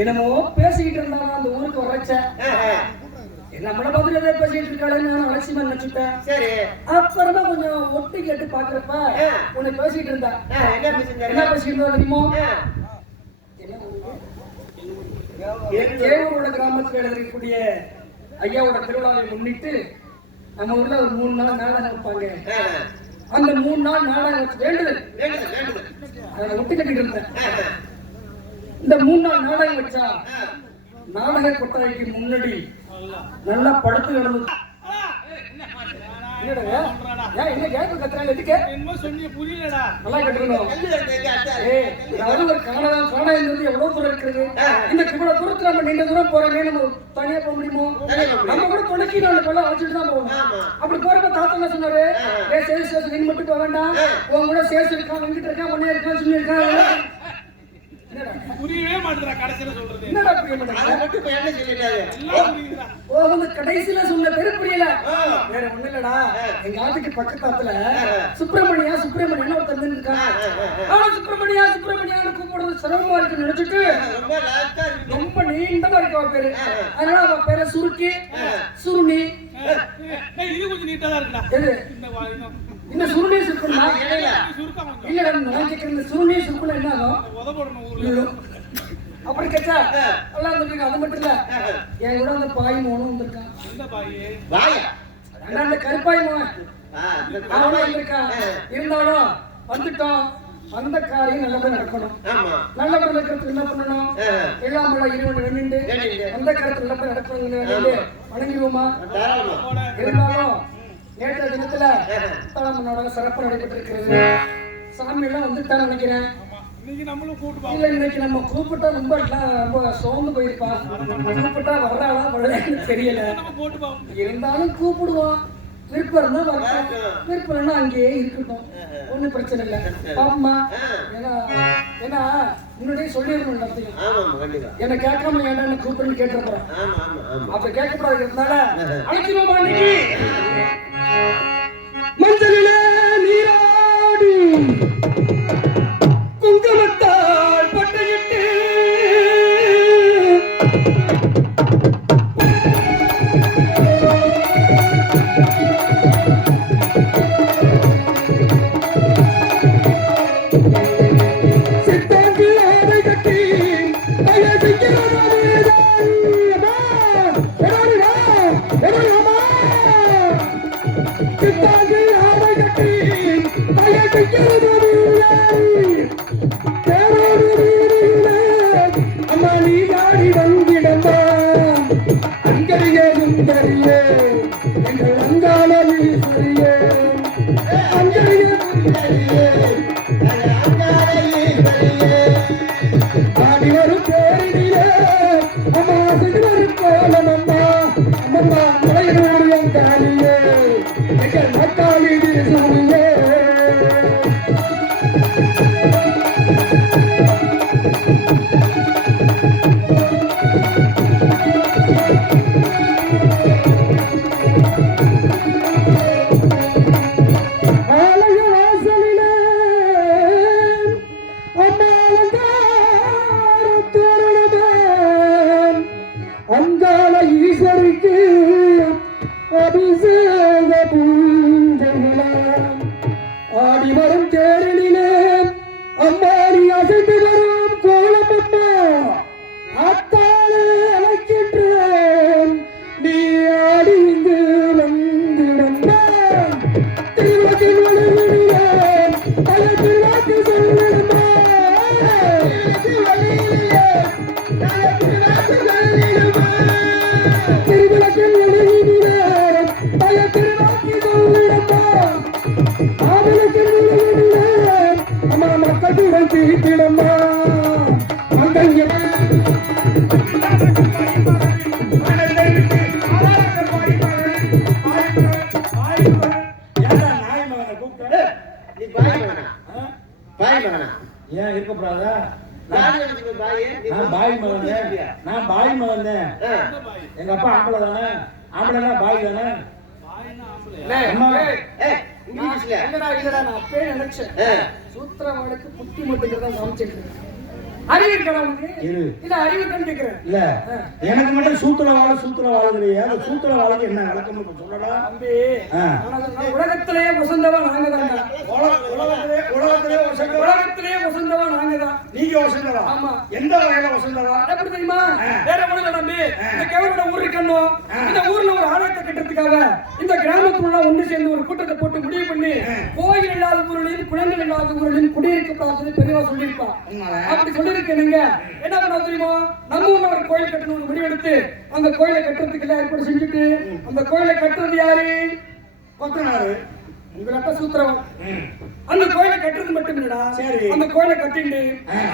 என்னமோ பேசிக்கிட்டு இருந்தாங்க அந்த ஊருக்கு வரைச்ச நம்மள பதில் ஏதாவது பேசிட்டு இருக்காளுன்னு அலட்சியமா நினைச்சுட்டேன். அப்புறமா கொஞ்சம் ஒட்டு கேட்டு பாக்குறப்ப உன்னை பேசிட்டு இருந்தா என்ன பேசிட்டு இருந்தா தெரியுமோ? தேவூரோட கிராமத்தில் இருக்கக்கூடிய ஐயாவோட திருவிழாவை முன்னிட்டு நம்ம ஊர்ல ஒரு 3 நாள் நாடகம் வைப்பாங்க. அந்த 3 நாள் நாடகம் வச்சு வேண்டுதல் அதை ஒட்டு கட்டிட்டு இருந்தேன். இந்த 3 நாள் நாடகம் வச்சா நாடக கொட்டகைக்கு முன்னாடி நல்லா படுத்து கிடந்தது. என்ன கேட்க கத்துறாங்க எதுக்கு நல்லா கட்டுக்கணும். ஒரு காணா இருந்தது எவ்வளவு தூரம் இருக்குது. இந்த இவ்வளவு தூரத்துல நம்ம நீண்ட தூரம் போறோமே நம்ம தனியா போக முடியுமோ? நம்ம கூட துணைக்கி 4 பேர்ல அழைச்சிட்டு தான் போகணும். அப்படி போறப்ப தாத்தா என்ன சொன்னாரு, சேல்ஸ் நீ மட்டும் போக வேண்டாம், உங்க கூட சேல்ஸ் இருக்கான், வந்துட்டு இருக்கான், ஒன்னே இருக்கான், சும்மா இருக்கான். புரியவே மாட்டேறா கடைசில சொல்றது. என்னடா புரிய மாட்டேங்குது? அது மட்டும் இப்ப என்ன சொல்லிட்டாரு? எல்லாம் புரியுதா? அந்த கடைசில சொன்ன பேரு புரியல. வேற ஒண்ணு இல்லடா. எங்க ஆத்துக்கு பக்கத்துல சுப்பிரமணியா என்ன ஒருத்தர் இருக்கான். அவன் சுப்பிரமணியான்னு கூப்பிடுறது சிரமமா இருக்கு நினைச்சிட்டு ரொம்ப நீண்டமா இருக்கு அவ பேரு. அதனால அவ பேரை சுருக்கி சுருணி. இது கொஞ்சம் நீட்டா தான் இருக்குடா. எது இந்த சுருணி சுருக்குமா? இல்ல நான் கேட்கிறேன், சுருணி சுருக்குல என்ன ஆகும்? அப்படி கேட்டா எல்லாம் வந்துருக்காங்க. அது மட்டும் இல்ல, என் கூட அந்த பாய் மோனும் வந்திருக்கான். அந்த கருப்பாய் மோன் அவனும் வந்திருக்கான். இருந்தாலும் வந்துட்டோம், வந்த காரியம் நல்லபடியா நடக்கணும். நல்லபடியா நடக்கிறதுக்கு என்ன பண்ணணும்? எல்லாம் போல இருவன் வேண்டு அந்த கருத்து நல்லபடியா நடக்கணும் வணங்கிடுவோமா? இருந்தாலும் நேற்றைய தினத்துல தலைமனோட சிறப்பு நடைபெற்றிருக்கிறது. சாமி எல்லாம் வந்துட்டான்னு நினைக்கிறேன். இன்னைக்கு நம்ம கூப்பிட்டா ரொம்ப சோர்ந்து போயிருப்பா. கூப்பிட்டா வர்றாளா வரலன்னு தெரியல. இருந்தாலும் கூப்பிடுவோம். விருப்பம் இருந்தா வரலாம், விருப்பம் இருந்தா அங்கேயே இருக்கட்டும், ஒன்னும் பிரச்சனை இல்லை. பாப்பமா ஏன்னா முன்னாடியே சொல்லிடணும் எல்லாத்தையும். என்ன கேட்காம ஏன்டா கூப்பிட்டு கேட்டுறேன். அப்ப கேட்கக்கூடாதுனால அழைச்சிருவோமா? இன்னைக்கு மஞ்சளிலே நீராடி குங்குமத்தால் பட்டையிட்டு சித்தாங்கி ஆடை கட்டி அம்மா நீ தாடி வந்திடமா அங்கரியே சுந்தரியே எங்கள் அங்காள ஈஸ்வரியே அங்கரியே சுந்தரியே ஆடி வரும் பேரிலே அம்மா சிறு வரும் கோலம் அம்மா அம்மம்மா முளையூரியம் தாலியே எங்கள் மக்காளி ஈஸ்வரியே ஆடி வரும் தேரிலே அம்மாடி அசைந்து வரும் கோலமம்மா அத்தாலே அழைக்கின்றேன் நீ ஆடி இங்கு வந்திடம்மா திருவத்தில் வழியிலேன் பல திருவாக்கு சொல்லிடுமா திருவிளக்கில் வழியிலேன் பல நான் பாய் மகன் நான் பாய் மகன் எங்க அப்பா ஆம்பளை தானே ஆம்பளைனா பாய் தானே இல்லடா நான் அப்பவே நினைச்சேன் சூத்திரவாளுக்கு புத்தி மட்டும் சமைச்சிட்டு அறிவு இருக்கா உனக்கு இல்ல அறிவு கண்டிக்கிறேன் இல்ல எனக்கு மட்டும் சூத்திர வாழ கிடையாது சூத்திர வாழுக்கு என்ன விளக்கம் சொல்லடா தம்பி உலகத்திலேயே வசந்தவா நாங்க தான் உலகத்திலேயே வசந்தவா நாங்க தான் நீங்க வசந்தவா ஆமா எந்த வகையில வசந்தவா எப்படி தெரியுமா வேற ஒண்ணுல தம்பி இந்த கேவலோட ஊர் இருக்கணும் இந்த ஊர்ல ஒரு ஆலயத்தை கட்டுறதுக்காக இந்த கிராமத்துள்ள ஒன்று சேர்ந்து ஒரு கூட்டத்தை போட்டு முடிவு பண்ணி கோயில் இல்லாத ஊரிலையும் குளங்கள் இல்லாத ஊரிலையும் குடியிருக்கப்படாதுன்னு பெரியவா சொல்லியிருப்பா அப்படி சொல்லி நீங்க என்ன பண்ண தெரியுமா நம்ம ஊர்ல ஒரு கோயில் கட்டணும் முடிவெடுத்து அந்த கோயிலை கட்டுறதுக்கு எல்லாம் ஏற்பாடு செஞ்சுட்டு அந்த கோயிலை கட்டுறது யாரு கொத்தனாரு உங்களப்ப சூத்திரவன் அந்த கோயிலை கட்டுறது மட்டும் இல்லடா அந்த கோயிலை கட்டிண்டு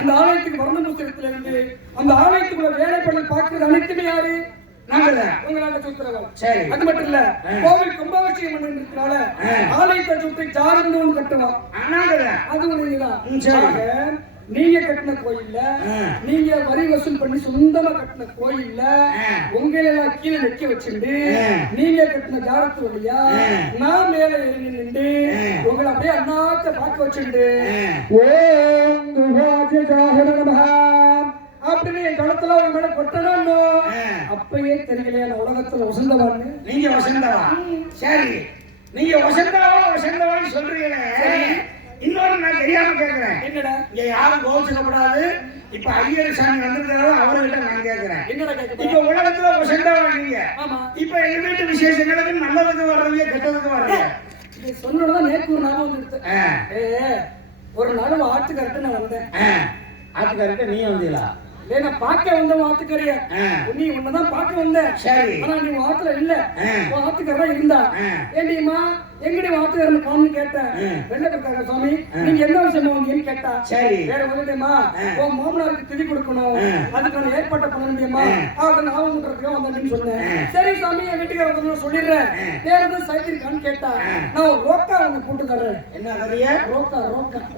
அந்த ஆலயத்துக்கு வரந்த புஸ்தகத்துல இருந்து அந்த ஆலயத்துக்குள்ள வேலைப்படல் பார்க்கறது அனைத்துமே யாரு உங்களால சூத்திரவன் அது மட்டும் இல்ல கோவில் கும்பாபிஷேகம் பண்ணிருக்கிறனால ஆலயத்தை சுற்றி ஜாருன்னு ஒண்ணு கட்டுவான் அது ஒண்ணுதான் நீங்க கட்டின கோயில்ல நீங்க வரி வசூல் பண்ணி சொந்தமா கட்டின கோயில்ல உங்களை எல்லாம் கீழே நிக்க வச்சுட்டு நீங்க கட்டின ஜாரத்து வழியா நான் மேல ஏறி நின்று உங்களை அப்படியே அண்ணாத்த பார்க்க வச்சுட்டு அப்படின்னு என் கணத்துல ஒரு மேல கொட்டணும் அப்பயே தெரியலையா நான் உலகத்துல வசந்தவான்னு நீங்க வசந்தவா சரி நீங்க வசந்தவான்னு சொல்றீங்களே இன்னொரு நான் தெரியாம கேட்கிறேன் என்னடா இங்க யாரும் கோவிச்சுக்கப்படாது இப்ப ஐயர் சாமி வந்திருக்கிறதால அவர்கிட்ட நான் கேட்கிறேன் என்னடா கேட்க இப்ப உலகத்துல வசந்தவா நீங்க இப்ப எங்க வீட்டு விசேஷங்களுக்கு நல்லதுக்கு வர்றீங்க கெட்டதுக்கு வர்றீங்க நீ சொன்னதான் நேற்று ஒரு நாள் வந்து ஒரு நாள் ஆட்டுக்கார்ட்ட நான் வந்தேன் ஆட்டுக்கார்ட்ட நீ வந்தீங்களா நான் பார்க்க வந்த ஆத்துக்கறிய நீ உன்னதான் பார்க்க வந்த ஆனா நீ ஆத்துல இல்ல ஆத்துக்கறா இருந்தா ஏண்டிமா எங்கடி ஆத்துக்காரன் காணு கேட்டேன் வெள்ளக்கார சுவாமி நீங்க என்ன விஷயமா வந்தீங்கன்னு கேட்டா வேற வந்துட்டேமா உன் மாமனாருக்கு திதி கொடுக்கணும் அதுக்கான ஏற்பாட்டை பண்ண முடியுமா அவன் ஆவணுன்றதுக்கு வந்தேன்னு சொன்னேன் சரி சாமி என் வீட்டுக்கார வந்து சொல்லிடுறேன் வேற எதுவும் சைக்கிருக்கான்னு கேட்டா நான் ரோக்கா உனக்கு போட்டு தர்றேன் என்ன தரைய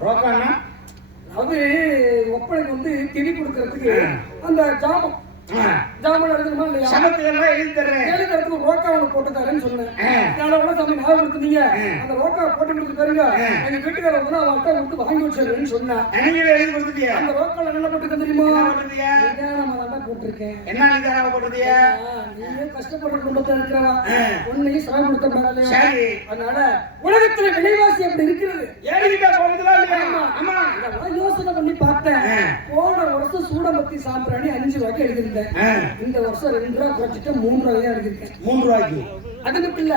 ரோக்கானா அது ஒப்பனைக்கு வந்து திதி கொடுக்கறதுக்கு அந்த ஜாமன் எழுதுமா இல்லையா சமத்துக்கெல்லாம் எழுதுறதுக்கு ரோக்கா ஒன்று போட்டு தரேன்னு சொன்னேன் நான் சாமி ஞாபகம் கொடுத்தீங்க அந்த ரோக்கா போட்டு கொடுத்து பாருங்க எங்க வீட்டுக்கார வந்து அவன் அட்டை கொடுத்து வாங்கி வச்சிருக்கேன்னு சொன்னேன் எழுதி கொடுத்துட்டியா அந்த ரோக்கால என்ன போட்டுருக்க தெரியுமா நிதானமா போட்டிருக்கேன் என்ன நிதானமா போட்டுட்டியா நீயே கஷ்டப்படுற குடும்பத்தை இருக்கிறவா உன்னையும் சிரமம் கொடுத்த சரி அதனால உலகத்துல விலைவாசி அப்படி இருக்கிறது ஏறிக்கிட்டா போறதுலாம் இல்லையா ஆமா இதெல்லாம் யோசனை பண்ணி பார்த்தேன் போன வருஷம் சூடமத்தி சாம்பிராணி 5 ரூபாய்க்கு எழுதிருந்தேன் இந்த வருஷம் 2 ரூபாய் குறைச்சிட்டு 3 ரூபாயா எழுதிருக்கேன் 3 ரூபாய்க்கு அது மட்டும் இல்ல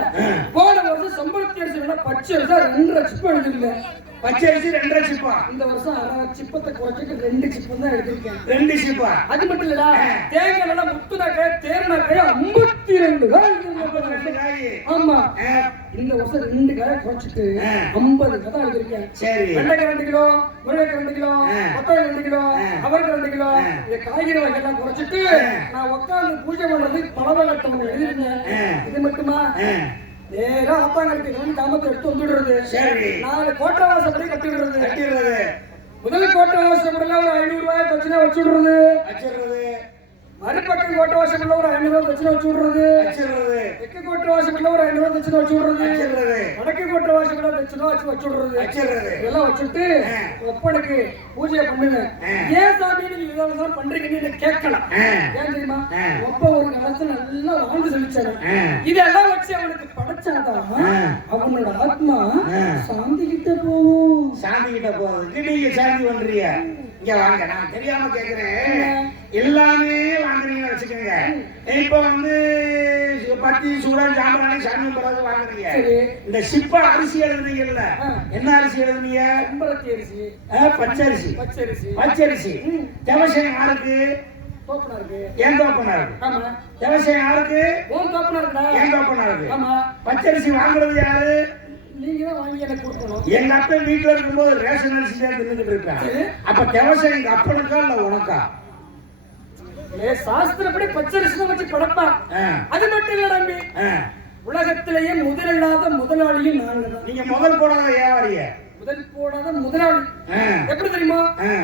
போன வருஷம் சம்பளத்தி அரிசி பச்சை அரிசி 2 சிப்பம் எழுதிருந்தேன் பச்சை அரிசி 2 சிப்பா இந்த வருஷம் 1/2 சிப்பத்தை குறைச்சிட்டு 2 சிப்பம் தான் எழுதிருக்கேன் 2 சிப்பா அது மட்டும் இல்லடா தேங்காய் முத்துனாக்காய் தேர்னாக்காய் 52 காய் ஆமா இந்த வருஷம் 2 காய் குறைச்சிட்டு 50 கதை எழுதிருக்கேன் சரி வெண்டைக்காய் 2 கிலோ முருங்கைக்காய் 2 கிலோ கொத்தவரை 2 கிலோ அவரைக்காய் 2 கிலோ இந்த காய்கறி வகை எல்லாம் குறைச்சிட்டு நான் உட்கார்ந்து பூஜை பண்றதுக்கு பலவகட்டம் எழுதிருந்தேன் இது மட்டுமா நேரா அப்பாங்களுக்கு காமத்தை எடுத்து வந்துடுறது சரி 4 கோட்டவாசப்படி கட்டிடுறது முதல் கோட்டவாசப்படில ஒரு 500 ரூபாய் பிரச்சனை வச்சுடுறது மறுபக்கம் கோட்டவாசப்படில ஒரு 500 ரூபாய் பிரச்சனை வச்சுடுறது தெற்கு கோட்டவாசப்படில ஒரு 500 ரூபாய் பிரச்சனை வச்சுடுறது வடக்கு கோட்டவாசப்படில பிரச்சனை வச்சுடுறது இதெல்லாம் வச்சுட்டு ஒப்பனுக்கு பூஜை பண்ணுங்க ஏன் சாமி நீங்க இதெல்லாம் பண்றீங்கன்னு என்ன கேட்கலாம் ஏன் தெரியுமா ஒப்ப ஒரு காலத்துல நல்லா வாழ்ந்து சொல்லிச்சாரு இதெல்லாம் வச்சு அவனுக்கு படைச்சாதான் அவனோட ஆத்மா சாந்தி கிட்ட போகுதுக்கு நீங்க சாந்தி பண்றீங்க இங்க வாங்க நான் தெரியாம கேக்குறேன் எல்லாமே வாங்குறீங்க வச்சுக்கோங்க இப்ப வந்து பத்தி சூடான் சாம்பிராணி சாமி பிறகு வாங்குறீங்க இந்த சிப்பா அரிசி எழுதுறீங்கல்ல என்ன அரிசி எழுதுறீங்க செம்பருத்தி அரிசி பச்சரிசி தேவசேனை யாருக்கு தோப்பனாருக்கு ஏன் தோப்பனாருக்கு ஆமா தேவசேனை யாருக்கு ஓன் தோப்பனாருடா ஏன் தோப்பனாருக்கு ஆமா பச்சரிசி வாங்குறது யாரு நீங்க தான் வாங்கி எனக்கு கொடுக்கணும் எங்க அப்பா வீட்டுல இருக்கும்போது ரேஷன் அரிசி தான் தின்னுட்டு இருக்காங்க அப்ப தேவசேனை எங்க அப்பனுக்கா இல்ல உனக்கா சாஸ்திரப்படி பச்சரிசி வச்சு படப்பா அது மட்டும் இல்ல தம்பி உலகத்திலேயே முதலில்லாத முதலாளியும் நாங்க தான் நீங்க முதல் போடாத வியாபாரிய முதல் போடாத முதலாளி எப்படி தெரியுமா?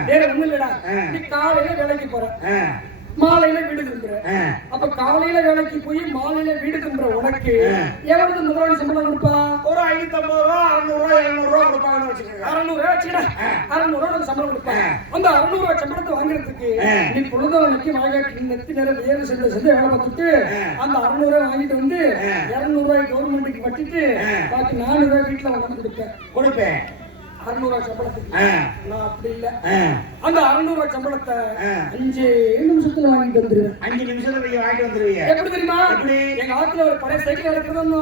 வேற ஒண்ணும் இல்லடா. நீ காலையில வேலைக்கு போற, மாலையில வீடு திரும்புற. அப்ப காலையில வேலைக்கு போய் மாலையில வீடு திரும்புற உனக்கு எவ்வளவு முதலாளி சம்பளம் கொடுப்பா? ஒரு 550 ரூபா 600 ரூபா 700 ரூபா கொடுப்பாங்கன்னு வச்சுக்கோங்க. 600 ரூபா வச்சுக்கடா. 600 ரூபா சம்பளம் கொடுப்பாங்க. அந்த 600 ரூபா சம்பளத்தை வாங்குறதுக்கு நீ பொழுதுனைக்கு வாய்காட்டி நெத்தி நேரம் வேறு செஞ்சு வேலை பார்த்துட்டு அந்த 600 ரூபாய் வாங்கிட்டு வந்து 200 ரூபாய் கவர்மெண்ட்டுக்கு வட்டிட்டு பாக்கி 400 ரூபாய் வீட்டுல வந்து கொடுப்பேன். 600 ரூபாய் சம்பளத்துக்கு நான் அப்படி இல்ல. அந்த 600 ரூபாய் சம்பளத்தை 5 நிமிஷத்துல வாங்கிட்டு வந்துருவேன். 5 நிமிஷத்துல நீங்க வாங்கிட்டு வந்துருவீங்க. எப்படி தெரியுமா? எங்க ஆத்துல ஒரு பழைய சைக்கிள் எடுக்கிறதோ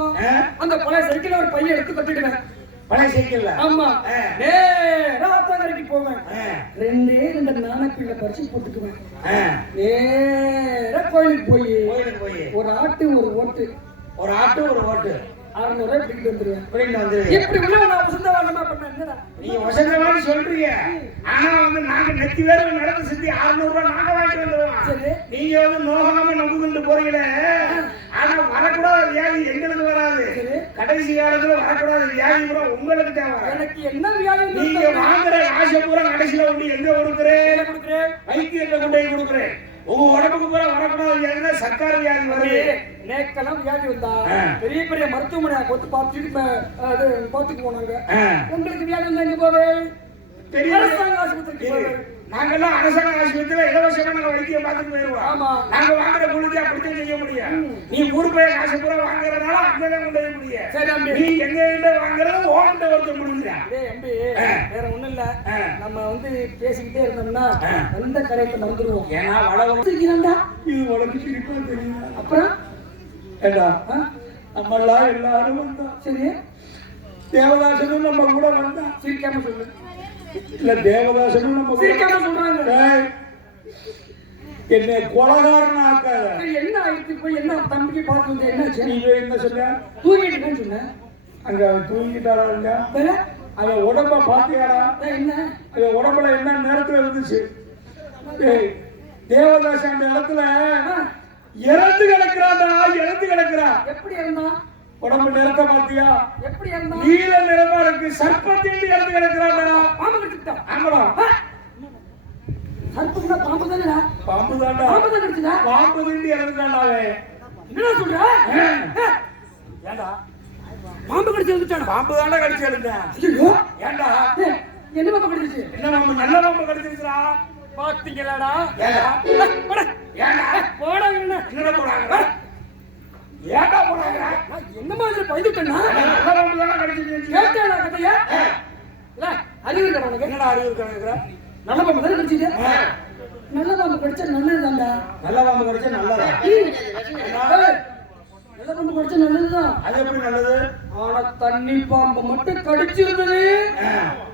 அந்த பழைய சைக்கிள் ஒரு பையன் எடுத்து கட்டிடுவேன். பழைய சைக்கிள்ல? ஆமா. நேரா ஆத்தாங்கரைக்கு போவேன். 2 நாணயங்களை பறிச்சு போட்டுக்குவேன். நேரா கோயிலுக்கு போய் ஒரு ஆட்டு ஒரு ஓட்டு 600 ரூபாய் பிடிக்கிட்டு வந்துருவேன். எப்படி உள்ள நான் வசந்தவானமா பண்ணேன். என்னடா நீங்க வசந்தவான்னு சொல்றீங்க, ஆனா வந்து நாங்க நெத்தி வேற நடந்து செஞ்சு 600 ரூபாய் நாங்க வாங்கிட்டு வந்துருவோம். சரி, நீங்க வந்து நோகாம நம்புகிட்டு போறீங்களே. ஆனா வரக்கூடாத வியாதி எங்களுக்கு வராது. கடைசி காலத்துல வரக்கூடாத வியாதி பூரா உங்களுக்கு தேவை. எனக்கு என்ன வியாதி? நீங்க வாங்குற காசை பூரா கடைசியில கொண்டு எங்க கொடுக்குறேன்? வைத்தியத்தை கொண்டு போய் கொடுக்குறேன். உங்க உடம்புக்கு பூரா வரக்கூடாத வியாதினா சர்க்கார் வியாதி வருது. நேக்கெல்லாம் வியாதி வந்தா பெரிய பெரிய மருத்துவமனையா போட்டு பார்த்துட்டு போனாங்க. உங்களுக்கு வியாதி வந்தா எங்க போவே? பெரிய அரசாங்க ஆஸ்பத்திரிக்கு போவே. நாங்கெல்லாம் அரசாங்க ஆஸ்பத்திரியில இலவசமா நாங்க வைத்தியம் பார்த்துட்டு போயிருவோம். ஆமா, நாங்க வாங்குற கூலிக்கு அப்படித்தான் செய்ய முடியும். நீ ஊரு போய் காசு பூரா வாங்குறதுனால அங்கதான் கொண்டு போய் முடியும். சரி அம்பி, நீ எங்க கிட்ட வாங்குறது ஓண்ட ஒருத்தர் முடிஞ்சா. அம்பி வேற ஒண்ணும் இல்ல. நம்ம வந்து பேசிக்கிட்டே இருந்தோம்னா அந்த கரைக்கு மறந்துடுவோம். ஏன்னா வளர்ந்துருக்கா இது உனக்கு சிரிப்பா தெரியும். அப்புறம் ஏண்டா நம்மெல்லாம் எல்லாரும் வந்தா. சரி, தேவதாசனும் நம்ம கூட வந்தா. சிரிக்காம சொல்லு. இல்ல, தேவதாசனும் நம்ம சிரிக்காம சொல்றாங்க. என்னை கொலகாரன் ஆக்காத. என்ன ஆயிடுச்சு? போய் என்ன தம்பிக்கு பார்த்து வந்து என்ன நீ என்ன சொன்ன? தூங்கிட்டு சொன்ன. அங்க தூங்கிட்டாரா? இல்ல, அவன் உடம்ப பாத்தியாடா? என்ன அவன் உடம்புல என்ன நேரத்துல இருந்துச்சு? தேவதாஸ் அந்த இடத்துல இறந்து கிடக்குறாடா, இறந்து கிடக்குறா. எப்படி இருந்தா? உடம்பு நிறத்த பாத்தியா? எப்படி இருந்தா? நீல நிறமா இருக்கு. சர்ப்பத்தின் இறந்து கிடக்குறாடா. பாம்பு கடிச்சுட்டா? ஆமாடா. சர்ப்பம்னா பாம்பு தானடா? பாம்பு தான்டா. பாம்பு தான் கடிச்சுடா. பாம்பு திண்டி இறந்துட்டான்டாவே. என்னடா சொல்ற? ஏண்டா பாம்பு கடிச்சு வந்துட்டானா? பாம்பு தான்டா கடிச்சு எழுந்தேன். ஐயோ, ஏண்டா என்ன பாம்பு கடிச்சு? என்ன பாம்பு? நல்ல பாம்பு கடிச்சிருச்சா? பாத்தீங்களாடா? ஏண்டா போடா. என்னடா போறாங்க? ஏண்டா போறாங்க? என்ன மாதிரி பயந்துட்டேன்னா நல்ல பாம்பு தானே கடிச்சிருச்சு. கேட்டேனா கதையா? இல்ல, அறிவு இருக்கா உனக்கு? என்னடா அறிவு இருக்கா? நல்ல பாம்பு தானே கடிச்சிது. நல்ல பாம்பு கடிச்சா நல்லதுதான்டா. நல்ல பாம்பு கடிச்சா நல்லதா? நல்ல பாம்பு கடிச்சா நல்லதுதான். அது எப்படி நல்லது? ஆனா தண்ணி பாம்பு மட்டும் கடிச்சிருந்தது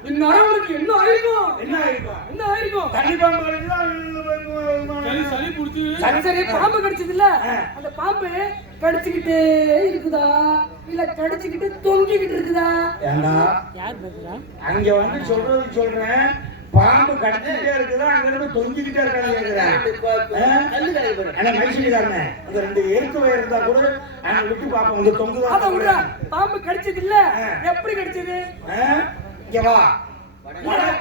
இந்நரவனுக்கு என்ன ஆயிருக்கும்? என்ன ஆயிருக்கும்? தண்ணி பாம்பு கடிச்சா சளி புடிச்சு. சரி, பாம்பு கடிச்சது இல்ல, அந்த பாம்பு கடிச்சுக்கிட்டே இருக்குதா இல்ல கடிச்சுக்கிட்டு தொங்கிக்கிட்டு இருக்குதா? ஏண்டா யார் பேசுறா? அங்க வந்து சொல்றேன், பாம்பு கடிச்சுக்கிட்டே இருக்குதா அங்க இருந்து தொங்கிக்கிட்டே இருக்காங்க. மைசூரிக்காரனே அந்த 2 எருக்கு வயர் இருந்தா கூட நாங்க விட்டு பாப்போம். உங்க தொங்குதா? அத விடுறா. பாம்பு கடிச்சது இல்ல, எப்படி கடிச்சது? இங்க வா.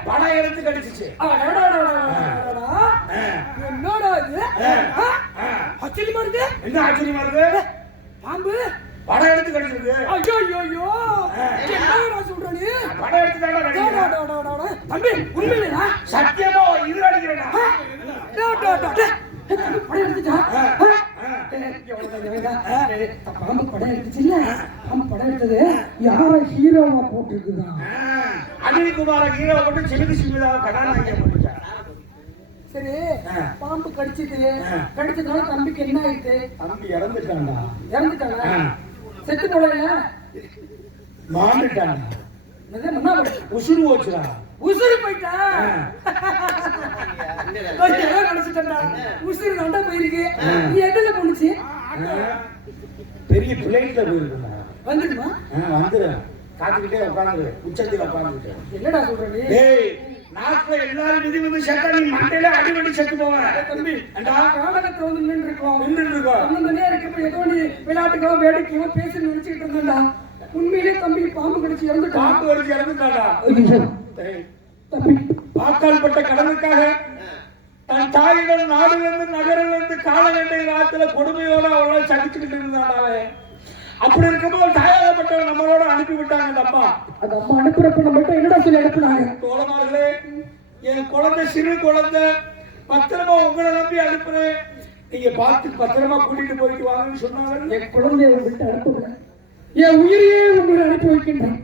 படம் எடுத்து கடிச்சிச்சு. என்னடா இது? ஆச்சரியமா இருக்கு. என்ன ஆச்சரியமா இருக்கு? பாம்பு படம் எடுத்து கடிச்சிருக்கு. ஐயோ, என்னடா சொல்ற நீ? படம் எடுத்து தான்டா கடிச்சிருக்கு. தம்பி, உண்மையிலேடா? சத்தியமா இது அடிக்கிறேன்டா. படம் எடுத்துட்டா? பாம்பு படம் எடுத்துச்சு இல்ல, பாம்பு படம் எடுத்தது யார ஹீரோவா போட்டுருக்குதா? அனில் குமார ஹீரோ போட்டு சிலுக்கு சிலுதாவை கதாநாயகியா போட்டுச்சான். சரி, பாம்பு கடிச்சதுனால தம்பிக்கு என்ன ஆயிடுச்சு? தம்பி இறந்துட்டான்டா. இறந்துட்டானா? செத்து போடல, மாண்டுட்டான். உசுறு போச்சுடா. உசுறு போயிட்டா? உசுறு தாண்டா போயிருக்கு. நீ எதுல போனுச்சு? பெரிய பிளைட்ல போயிருக்குமா? வந்துடுமா? வந்துரு. காத்துக்கிட்டே உட்காந்து உச்சத்தில உட்காந்துட்டு என்னடா சொல்ற நீ? ஏய், நாட்டுல எல்லாரும் விதி வந்து செத்தா நீ மண்டையில அடிபடி செத்து போவ. தம்பி, நாடகத்துல வந்து நின்று இருக்கோம். அந்த நேரத்துக்கு ஏதோ நீ விளையாட்டுக்கோ வேடிக்கையோ பேசி நினைச்சுக்கிட்டு இருந்தா உண்மையிலே தம்பி பாம்பு கடிச்சு இறந்துட்டான். பாம்பு கடிச்சு இறந்துட்டாடா. வாக்காள்பட்ட கடனுக்காக தன் தாயிடம் நாடுலேருந்து நகரிலிருந்து காலகண்டை ராத்துல கொடுமையோட அவளோட சகிச்சுக்கிட்டு இருந்தாடாவே. அப்படி இருக்கும்போது தாயாகப்பட்டவன் நம்மளோட அனுப்பி விட்டாங்க அந்த அம்மா. அந்த அம்மா அனுப்புறப்ப நம்மகிட்ட என்னடா சொல்லி அனுப்புனாங்க? தோழமார்களே, என் குழந்தை சிறு குழந்தை, பத்திரமா உங்களை நம்பி அனுப்புறேன், நீங்க பார்த்து பத்திரமா கூட்டிட்டு போயிட்டு வாங்கன்னு சொன்னாங்க. என் குழந்தைய உங்கள்கிட்ட அனுப்புகிறேன், என் உயிரையே உங்களை அனுப்பி வைக்கின்றேன்.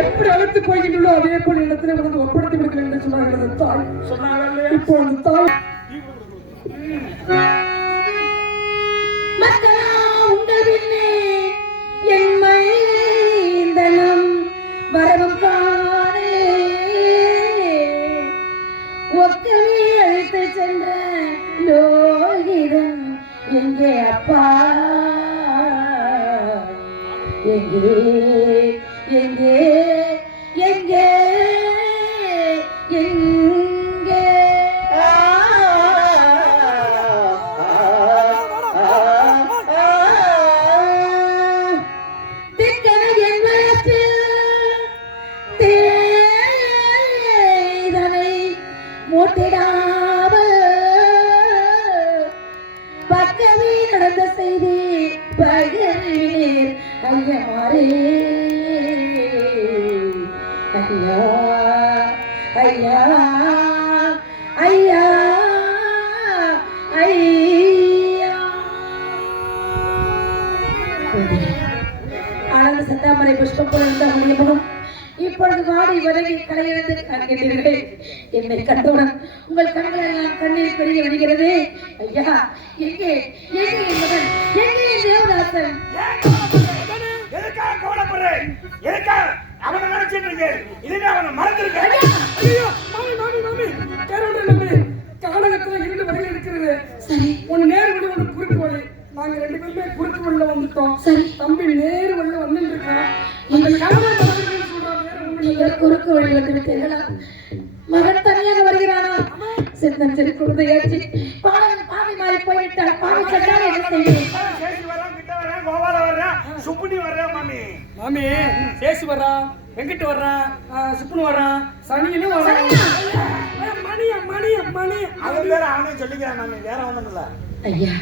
எப்படி அழைத்து போய்கின்றோ அதே போல் இடத்துல வந்து ஒப்படைத்து விடுகிறேன் என்று சொன்னார்கள் தாய். சொன்னாங்க. இப்போ அந்த தாய் மக்களா உங்கள் பின்னே என் மைந்தனம் வரவும் காணே ஒக்கவே அழைத்து சென்ற லோகிதன் எங்கே அப்பா எங்கே எங்கே எங்கே எங்கே திக்கன என் வயத்தில் தேதனை மூட்டிடாமல் பக்கமே நடந்த செய்தி பகிர்வீர் ஐயமாரே ஐயா ஐயா ஐயா ஐயா. ஆனந்த சத்தாமரை புஷ்பம் போல இருந்த முடியமும் இப்பொழுது வாடி வதங்கி கலையிழந்து காண்கிறீர்களே. என்னை கண்டவுடன் உங்கள் கண்களெல்லாம் கண்ணீர் பெருகி வருகிறது. ஐயா எங்கே எங்கே என் மகன், எங்கே என் தேவதாசன்? எதுக்காக கவலைப்படுறேன்? எதுக்காக அவனை நினைச்சிட்டு இனிமே அவனை மறந்துருக்கேன். ஐயோ மாமி மாமி மாமி கேரோட நம்பி கானகத்துல 2 வழிகள் இருக்கிறது. சரி ஒன்னு நேர் வழி, ஒன்னு குறுக்கு வழி. நாங்க 2 பேருமே குறுக்கு வழியில வந்துட்டோம். சரி தம்பி நேர் வழியில வந்துட்டு இருக்கான். அந்த கணவன் மனைவின்னு சொல்றான். வேற ஒண்ணும் இல்ல. நீங்கள் குறுக்கு வழி வந்து விட்டீர்களா? மகன் தனியாக வருகிறானா? சிந்தன் சிறு குழந்தையாச்சு பாவன் பாவி மாறி போய்விட்டால் பாவி கண்டால் என்ன செய்வேன்? சேசி வர்றான், கிட்ட வர்றான், கோபால வர்றான், சுப்புனி வர்றான். மாமி மாமி சேசு வர்றான், வெங்கட் வர்றான், சுப்புனு வர்றான், சனியனு வர்றான். மணியா மணியா மணி அவன் பேர் அவனே சொல்லிக்கிறான். மாமி வேற ஒண்ணும் இல்ல. ஐயா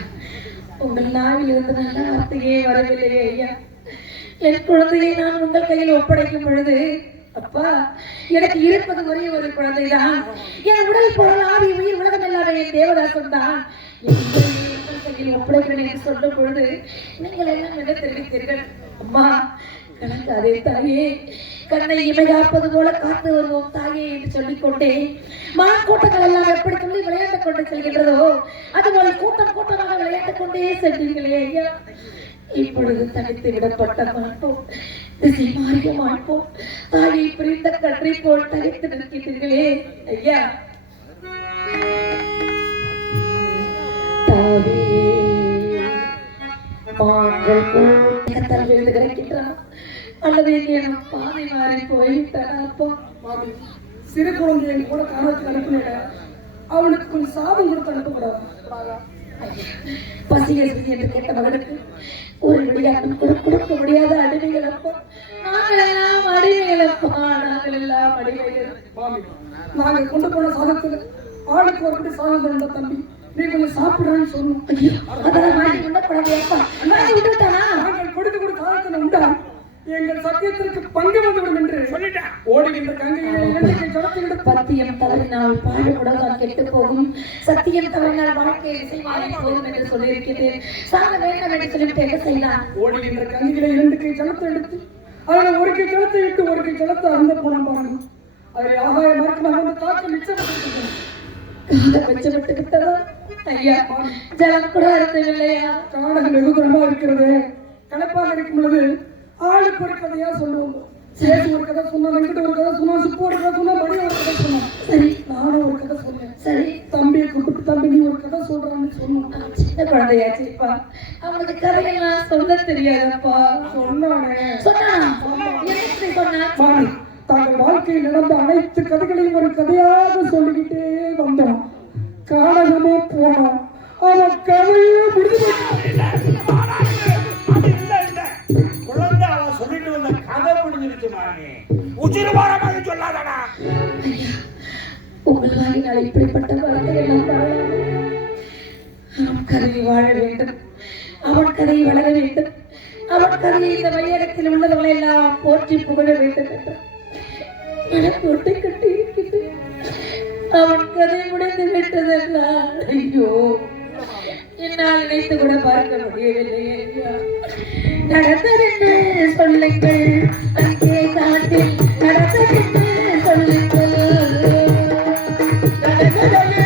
உங்கள் நாவில் இருந்து நல்ல வார்த்தையே வரவில்லையே ஐயா. என் குழந்தையை நான் உங்கள் கையில் ஒப்படைக்கும் பொழுது அப்பா எனக்கு இருப்பது ஒரே ஒரு குழந்தைதான். என் உடல் பொருள் ஆவி உயிர் உலகம் எல்லாமே என் தேவதாசன் தான். உங்கள் கையில் ஒப்படைக்கிறேன் என்று சொல்லும் பொழுது நீங்கள் எல்லாம் என்ன தெரிவித்தீர்கள்? அம்மா கணக்காதே தாயே, கண்ணை இமைகாப்பது போல காத்து வருவோம் தாயே என்று சொல்லிக் கொண்டே மான் கூட்டங்கள் எல்லாம் எப்படி சொல்லி விளையாட்டுக் கொண்டு செல்கின்றதோ அதுபோல கூட்டம் கூட்டமாக விளையாட்டுக் கொண்டே சென்றீர்களே ஐயா. இப்பொழுது தனித்து விடப்பட்ட மாட்டோம், திசை மாறிய மாட்டோம், தாயை புரிந்த கற்றை போல் தனித்து நிற்கிறீர்களே ஐயா. தாவே மான்கள் கூட்டத்தால் விழுந்து கிடக்கின்றான் அல்லது என் பாதை மாறி போய்விட்டான் அப்பா. மாமி சிறு குழந்தையை கூட காரணத்துக்கு அனுப்பினேன். அவனுக்கு கொஞ்சம் சாதம் கொடுத்து அனுப்பக்கூடாது. பசியை என்று கேட்ட மகனுக்கு ஒரு விளையாட்டும் கூட கொடுக்க முடியாத அடிமைகள் அப்பா. நாங்கள் எல்லாம் அடிமைகள் அப்பா, நாங்கள் எல்லாம் அடிமைகள். மாமி நாங்க கொண்டு போன சாதத்துல ஆளுக்கு ஒரு படி சாதம் கொண்ட தம்பி, நீ கொஞ்சம் சாப்பிடுறான்னு சொன்னோம். ஐயோ அதெல்லாம் வாங்கி உண்டப்படாது அப்பா. வாங்கி விட்டுட்டானா? நாங்கள் கொடுத்த சாதத்தை உண்டா எங்கள் சத்தியத்திற்கு பங்கு வந்துவிடும் என்று சொல்லிட்டேன். ஓடுகின்ற கங்கையிலே 2 ஜலத்தை பத்தியம் தவறினால் பாடுபடலாம் கெட்டு போகும், சத்தியம் தவறினால் வாழ்க்கை இசைவாரி போகும் என்று சொல்லியிருக்கிறேன். சாக வேண்டும் என்று சொல்லிவிட்டு என்ன செய்தான்? ஓடுகின்ற கங்கையிலே 2 கை ஜலத்தை எடுத்து அதில் 1 கை ஜலத்தை விட்டு 1 கை ஜலத்தை அருந்த போன பாருங்க. அதில் ஆகாய மார்க்கமாக வந்து தாக்கம் மிச்சப்பட்டிருக்கிறது. மிச்சப்பட்டு விட்டதா ஐயா? ஜலம் கூட அருந்தவில்லையா? காடகம் வெகு தூரமா இருக்கிறது. கலப்பாக இருக்கும் பொழுது ஆளுக்கு ஒரு கதையா சொல்லுவோம். சேது ஒரு கதை சொன்னா, வெங்கட் ஒரு கதை சொன்னா, சுப்பு ஒரு கதை சொன்னா, மணி ஒரு கதை சொன்னான். சரி நானும் ஒரு கதை சொன்னேன். சரி தம்பியை கூப்பிட்டு தம்பி நீ ஒரு கதை சொல்றான்னு சொன்னோம். சின்ன குழந்தையாச்சுப்பா, அவனுக்கு கதையெல்லாம் சொல்ல தெரியாதப்பா. சொன்னானே சொன்னானா? என்ன சொன்னா? மாமி தங்கள் வாழ்க்கையில் நடந்த அனைத்து கதைகளையும் ஒரு கதையாக சொல்லிக்கிட்டே வந்தோம். காடகமே போனோம். அவன் கதையே முடிஞ்சு குழந்தை அவன் சொல்லிட்டு வந்த கதை முடிஞ்சிருச்சு. மாமி உச்சிரவாரமாக சொல்லாதடா. ஐயா அவன் கதையை வாழ வேண்டும், அவன் கதையை வளர வேண்டும், அவன் கதையை இந்த மையகத்தில் உள்ளவர்களை எல்லாம் போற்றி புகழ வேண்டும் என்று மனக்கோட்டை கட்டி இருக்கின்றேன். அவன் கதை முடிந்து விட்டதென்றால் ஐயோ என்னால் நினைத்து கூட பார்க்க முடியவில்லை. ஐயா நடந்ததென்று சொல்லுங்கள், அங்கே காட்டில் நடந்ததென்று சொல்லுங்கள், நடந்ததென்று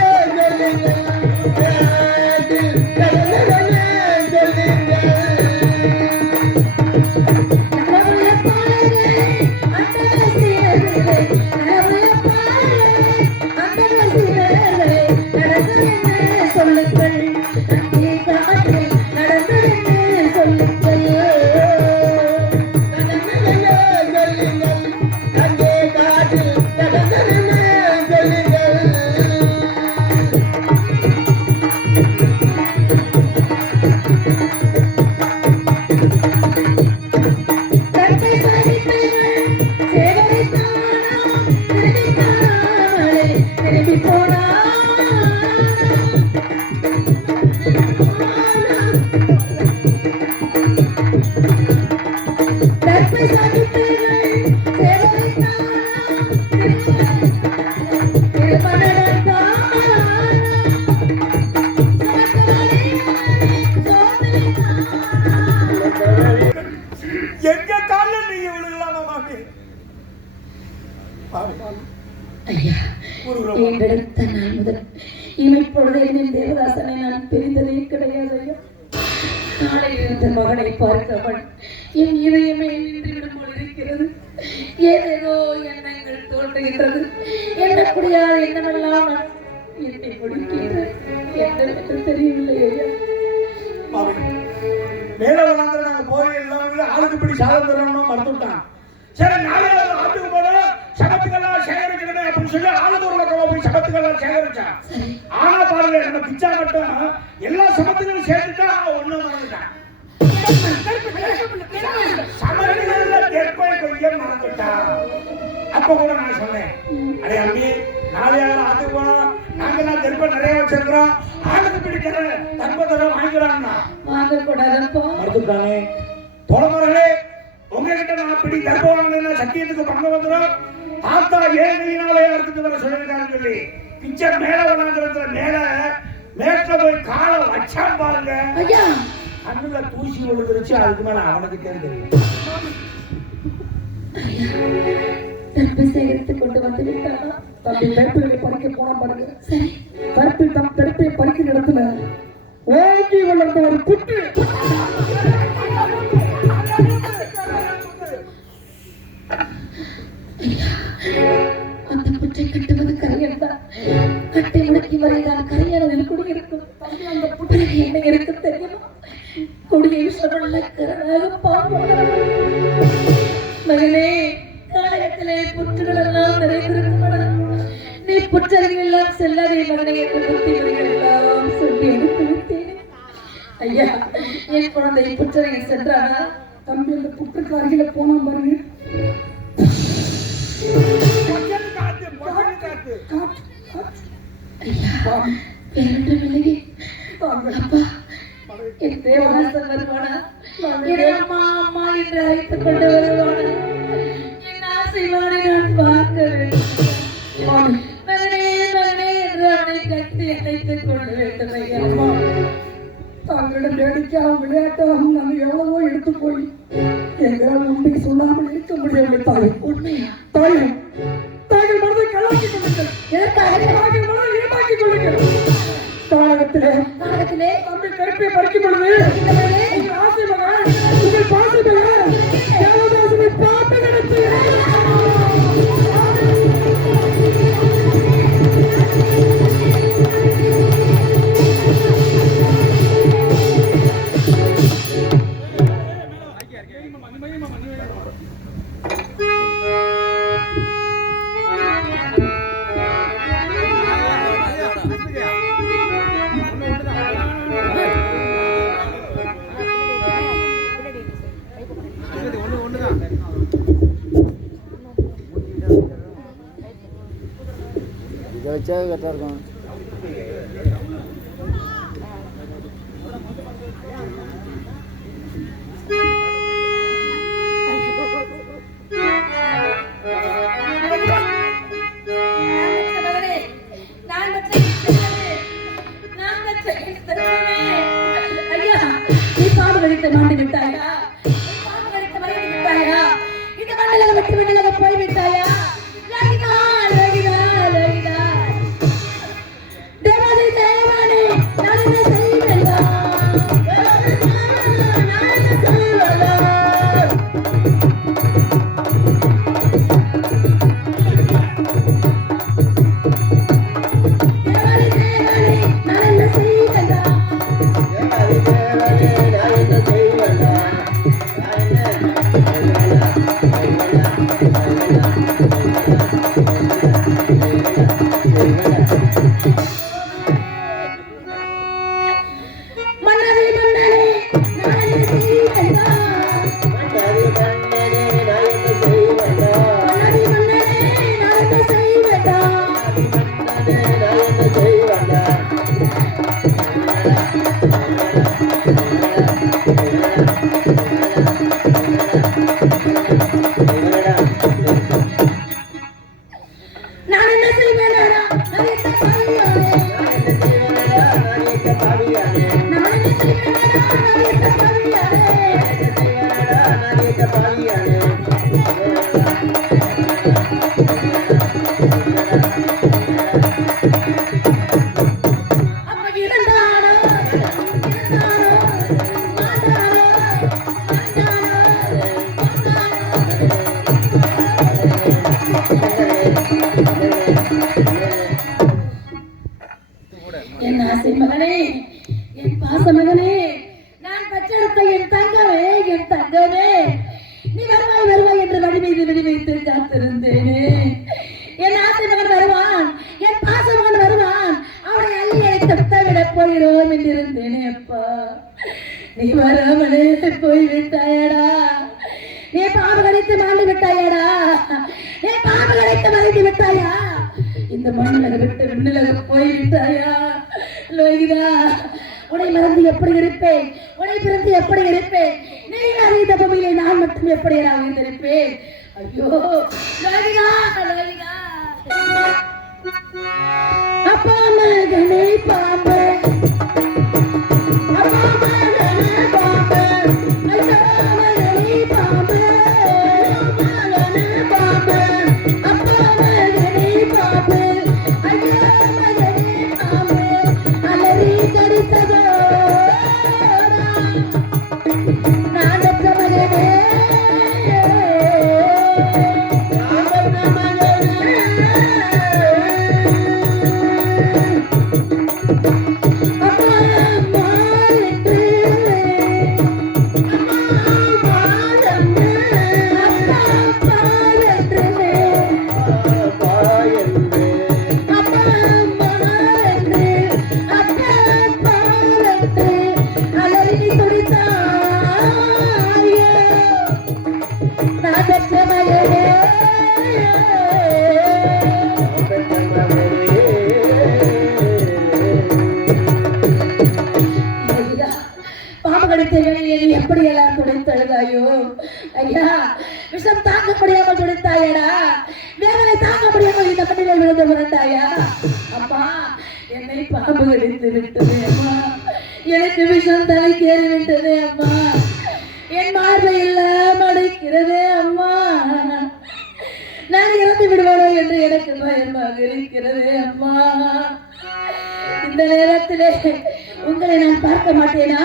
சொல்லுங்கள், எங்க கால நீங்க விழுகலாமா மாமி? ஐயா எங்களுக்கு நாள் முதல் இமைப்பொழுது என் தேவதாசனை நான் பிரிந்ததே கிடையாது. ஐயா நாளையில் இருந்த மகனை பார்த்தவன் என் இதயமே நின்றுவிடும் போல் இருக்கிறது. ஏதேதோ எண்ணங்கள் தோன்றுகின்றது. எண்ணக்கூடியாத எண்ணமெல்லாம் என்னை முடிக்கிறது. என்னவென்று தெரியவில்லை. ஐயா மேல வளர்ந்து நாங்க போய் எல்லாம் ஆளுக்கு இப்படி சாதம் தரணும் மறுத்துட்டான். சரி நாளே ஆட்டுக்கு போனோம் சபத்துக்கெல்லாம் சேகரிக்கணுமே அப்படின்னு சொல்லி ஆளுக்கு ஒரு லட்சம் போய் சபத்துக்கெல்லாம் சேகரிச்சான். ஆனா பாருங்க நம்ம பிச்சா மட்டும் எல்லா சபத்துகளும் சேர்த்துட்டா ஒண்ணும் மறந்துட்டான். சமத்துகள்ல கெற்பை கொஞ்சம் மறந்துட்டான். அப்ப கூட நான் சொன்னேன், அடே அம்மி நாளையால ஆத்துக்கு போனோம், நாங்கெல்லாம் கெற்பை நிறைய வச்சிருக்கிறோம், ஆளுக்கு பிடிக்கிற தர்மத்தரம் வாங்கிக்கிறான்னா மறுத்துட்டானே. தோழமர்களே உங்ககிட்ட நான் பிடி கர்ப்பம் வாங்கினா சத்தியத்துக்கு பங்கம் வந்துடும். தாத்தா ஏழையினாலே அறுத்துட்டு வர சொல்லியிருக்காருன்னு சொல்லி பிச்சை மேல வளாந்திரத்துல மேட்ல போய் காலை வச்சான் பாருங்க. கண்ணுல தூசி விழுந்துருச்சு. அதுக்கு மேல அவனுக்கு தெரியும். சேகரித்துக் கொண்டு வந்து விட்டானா? தம்பி கருப்புகளை பறிக்க போனா பாருங்க. கருப்பில் தம் கருப்பை பறிக்க இடத்துல ஓங்கி வளர்ந்த ஒரு புட்டு அந்த புற்றை கட்டுவது கரையல் தான். கட்டை முடக்கி வரைதான் கரையானதில் குடியிருக்கும். அந்த புற்றில் என்ன இருக்கு தெரியுமா? கொடியை விஷமுள்ள கரனாக பாம்பு. மகனே காலகத்திலே புற்றுகள் எல்லாம் நிறைந்திருக்கும். நீ புற்றறிகள் எல்லாம் செல்லாதே மகனே என்று புத்திகள் எல்லாம் சொல்லி எடுத்து விட்டேன். ஐயா என் குழந்தை புற்றறிகள் சென்றானா? தம்பி அந்த புற்றுக்கு அருகில போனா பாருங்க. அப்பா என் தேவதாசன் வருவானா? என் அம்மா அம்மா என்று அழைத்துக் கொண்டு வருவானா? என் ஆசைவானை நான் பார்க்க வேண்டும். மகனே மகனே என்று அவனை கட்டி அழைத்துக் கொண்டு வேண்டும். ஐயா தாங்களிடம் வேடிக்கையாகவும் விளையாட்டாகவும் நாங்கள் எவ்வளவோ எடுத்து போய் எங்களால் உண்மை சொல்லாமல் இருக்க முடியவில்லை. தாய் உண்மையா? தாய் தாங்கள் மனதை கலாக்கி கொள்ளுங்கள். தாங்கள் மனதை ஏமாக்கிக் கொள்ளுங்கள். தாயகத்திலே தம்பி கருப்பை பறிக்கும் பொழுது உங்கள் ஆசை மகன் உங்கள் பாசை மகன் தேவதாசனை பார்த்து நடத்தி இதை வச்சா கரெக்டாக இருக்கும். கடித்து மாண்டு விட்டாயா? பாம்பு கடித்து மறைந்து விட்டாயா? இந்த மண்டல விட்டு விண்டலாக போய் விட்டாயா? லகிதா லகிதா லகிதா தேவதை தேவனே நான் என்ன செய்வேனா? நான் என்ன செய்வேனா? என் ஆசை மகனே, என் பாச மகனே, நான் பெற்றெடுத்த என் தங்கமே, என் தங்கமே, நீ வருவாய் வருவாய் என்று வழி மீது விழி வைத்து காத்திருந்தேனே. என் ஆசை மகன் வருவான், என் பாச மகன் வருவான், அவனை அள்ளி அழைத்து விட போகிறோம் என்றிருந்தேனே. அப்பா, நீ வராமலே போய்விட்டாயடா. நீ பாம்பு கடித்து மாண்டு விட்டாயடா. நீ பாம்பு கடித்து மறைந்து விட்டாயா? இந்த மண்ணில விட்டு விண்ணில போய்விட்டாயா? லோகிதா, உன்னை மறந்து எப்படி இருப்பேன்? உன்னை பிறந்து எப்படி இருப்பேன்? நீ அறிந்த பூமியிலே நான் மட்டும் எப்படி இருந்திருப்பேன்? ஐயோ லோகிதா, லோகிதா. அப்பா மகனே பாம்பு, அப்பா மகனே பாம்பு, ஐயா மகனே பாம்பு, மகனே பாம்பு, அப்பா மகனே பாம்பு, ஐயா மகனே பாம்பு, அலறி கடித்ததோ நான் பெற்ற மகனே. எப்படி எல்லாம் துடைத்தழுதாயோ ஐயா? விஷம் தாங்க முடியாமல் துடைத்தாயடா. வேதனை தாங்க முடியாமல் இந்த மண்ணிலே விழுந்து புரண்டாயா? அப்பா, என்னை பாம்பு கடித்து விட்டது அம்மா. எனக்கு விஷம் தலைக்கேறி விட்டது அம்மா. என் மார்பை எல்லாம் அடைக்கிறது அம்மா. நான் இறந்து விடுவானோ என்று எனக்கு பயமாக இருக்கிறது அம்மா. இந்த நேரத்திலே உங்களை நான் பார்க்க மாட்டேனா?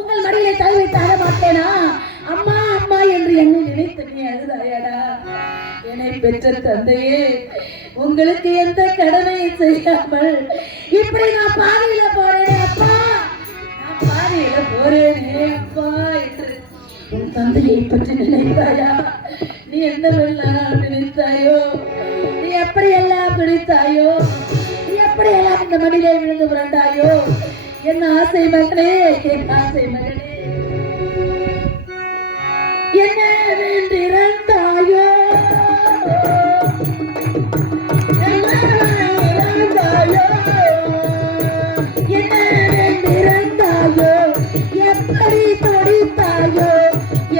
உங்கள் மடியிலே தலை வைத்து அழ மாட்டேனா? அம்மா அம்மா என்று என்னை நினைத்து நீ அழுதாயடா. என்னை பெற்ற தந்தையே, உங்களுக்கு எந்த கடமையை செய்யாமல் இப்படி நான் பாதையில போறேனே அப்பா, நான் பாதையில போறேனே அப்பா என்று உன் தந்தையை பற்றி நினைத்தாயா? நீ என்னவெல்லாம் நினைத்தாயோ? நீ எப்படியெல்லாம் நினைத்தாயோ? நீ எப்படியெல்லாம் இந்த மடியிலே விழுந்து புரண்டாயோ? என் ஆசை மகனே, என் ஆசை மகனே, என்ன வேண்டிருந்தாயோ? என்ன வேண்டிருந்தாயோ? என்ன வேண்டிருந்தாயோ? எப்படி துடித்தாயோ?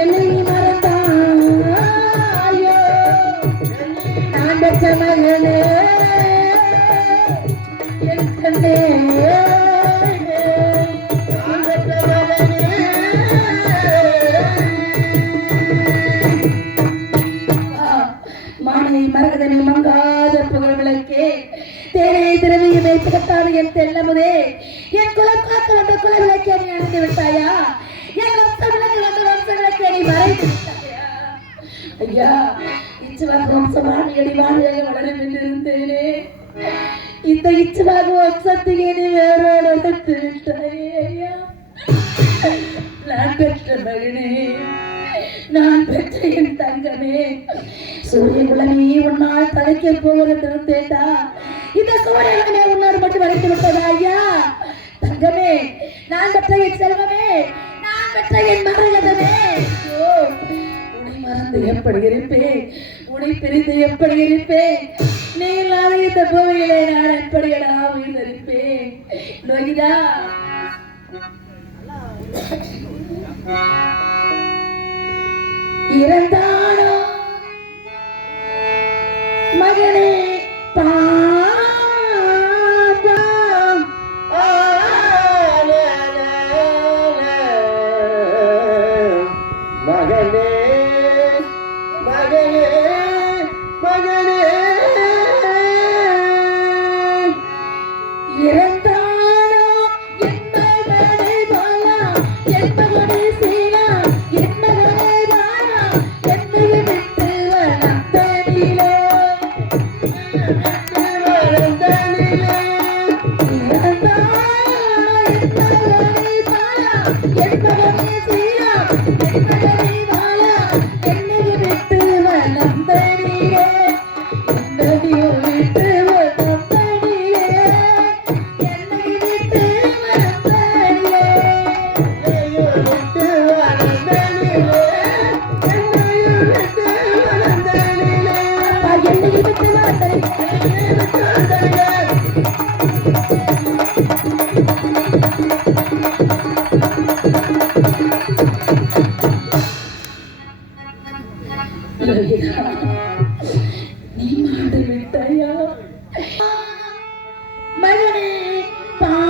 என்னை மறந்தாயோ? நான் பெற்ற மகனே, என் கண்ணே, என் தெல்லமுதே, என் குலம் காக்க வந்த குல விளக்கே நீ அணிந்து விட்டாயா? என் வம்ச விளக்கு வந்த வம்ச விளக்கே நீ மறைத்து விட்டாயா? ஐயா, இச்சுவாக வம்சமான எடிவானியாக வளரும் என்றிருந்தேனே, இந்த இச்சுவாக வம்சத்துக்கு நீ வேறோடு எடுத்து விட்டாயே ஐயா. நான் பெற்ற மகனே, நான் பெற்ற என் தங்கமே, சூரியகுலமே உன்னால் தலைக்க போகிறது இருந்தேடா. இந்த சூரியகுலமே உன்னோடு மட்டும் வளைத்து விட்டதா ஐயா? தங்கமே, நான் பெற்ற என் செல்வமே, நான் பெற்ற என் மரகதமே, உன்னை மறந்து எப்படி இருப்பேன்? உன்னை பிரிந்து எப்படி இருப்பேன்? நீ இல்லாத இந்த பூமியிலே நான் எப்படியடா உயிர்ந்திருப்பேன்? லோகிதா, இறந்தானோ மகனே பாபம், மகனே மகனே மகனே இறந்தானோ என் மகனே பாயா, என் மகனே சீனா, என் மகனே பாயா, என்னை விட்டு வளர்ந்தனிலே, வளர்ந்தனிலே. இறந்தானோ என் மகனே பாயா, என் மகனே சீனா, என் மகனே பாயா, என்னை விட்டு வளர்ந்தனிலே, என்னையோ விட்டு வளர்ந்தனிலே, என்னை விட்டு வளர்ந்தனிலே, என்னையோ விட்டு வளர்ந்தனிலே, என்னையோ விட்டு வளர்ந்தனிலே. அப்பா, என்னை விட்டு வளர்ந்தனிலே, என்னை விட்டு வளர்ந்தனிலே. நீ மாண்டு விட்டாயா மகனே பாபம்,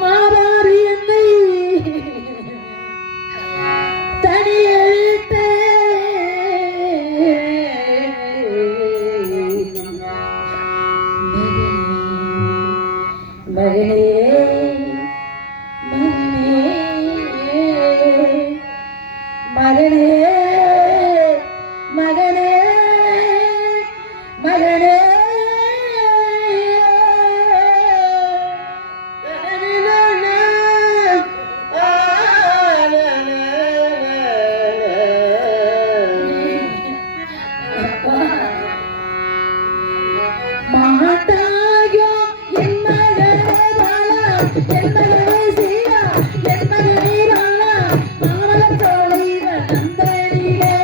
மாறாரி என்னை தனியழித்தே, மகனே மகனே மகனே மகனே மாட்டாயோ என் மகனே பாலா, என் மகனே சீரா, என் மகனே பாலா, மாமலர் தோளை வளர்ந்தனிலே,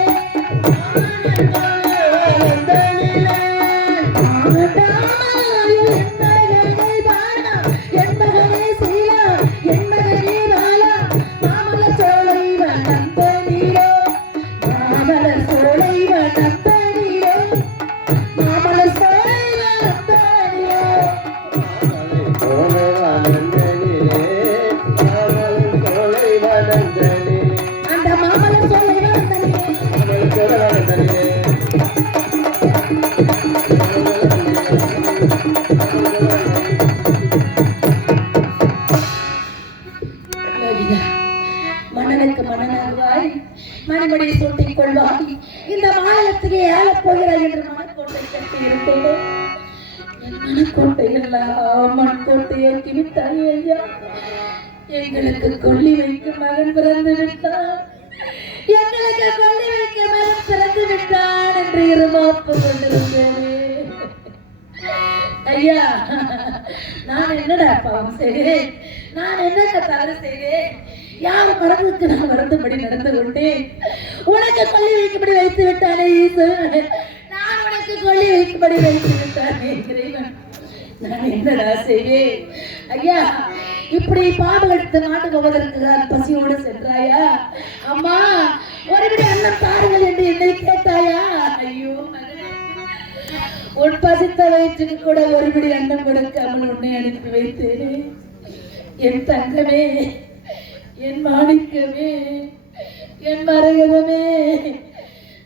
வளர்ந்தனிலே. மாட்டாயோ என் மகனே பாலா, என் மகனே சீரா, என் மகனே பாலா, மாமலர் தோளை வளர்ந்தனிலே, மாமலர் தோளை வளர்ந்தனிலே, மாமலர் தோளை வளர்ந்தனிலே. அந்த மாமலர் தோளை வளர்ந்தனிலே. மன்னனுக்கு மன்னனாகுவாய், மணிமணி சூட்டிக் கொள்வாய், இந்த மாநிலத்துக்கு ஏழப் போகிறாய் என்று மனக்கோட்டை கட்டி இருந்தேன். என் மனக்கோட்டை எல்லாம் மண்கோட்டையாக்கி விட்டாய் ஐயா. எங்களுக்கு கொல்லி வைக்கும் மகன் பிறந்து விட்டான், எங்களுக்கு கொல்லி வைக்க மகன் பிறந்து விட்டான் என்று இருமாப்பு கொண்டிருந்தேன் ஐயா. நான் என்னடா பாவம் செய்தேன்? நான் என்னென்ன தவறு செய்தேன்? யார் மனதுக்கு நான் வருந்தபடி நடந்து கொண்டேன்? உனக்கு கொல்லி வைக்கும்படி வைத்து விட்டானே ஈஸ்வரன், நான் உனக்கு கொல்லி வைக்கும்படி வைத்து விட்டானே இறைவன். நான் என்னடா செய்வேன் ஐயா? இப்படி பாம்பு எடுத்து மாட்டு போவதற்கு தான் பசியோடு சென்றாயா? அம்மா, ஒருபடி அன்னம் தாருங்கள் என்று என்னை கேட்டாயா? ஐயோ மகனே, உன் பசித்த வயிற்றுக்கு கூட ஒருபடி அன்னம் கொடுக்காமல் உன்னை அனுப்பி வைத்தேனே. என் தங்கமே, என் மாணிக்கமே, என் மரகதமே,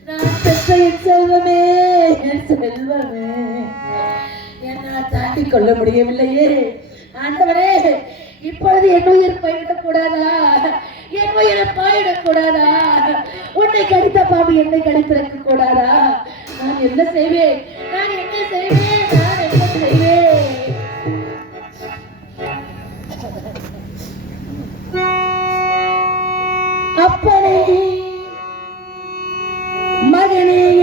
நான் பெற்ற என் செல்வமே, என் செல்வமே. என்னால் தாங்கிக் கொள்ள முடியவில்லையே. ஆண்டவரே, இப்பொழுது என் உயிர் போய்விடக் கூடாதா? என் உயிரை போய்விடக் கூடாதா? உன்னை கடித்த பாம்பு என்னை கடித்திருக்க கூடாதா? நான் என்ன செய்வேன்? நான் என்ன செய்வேன்? நான் என்ன செய்வேன்? அப்பனே, மகனே,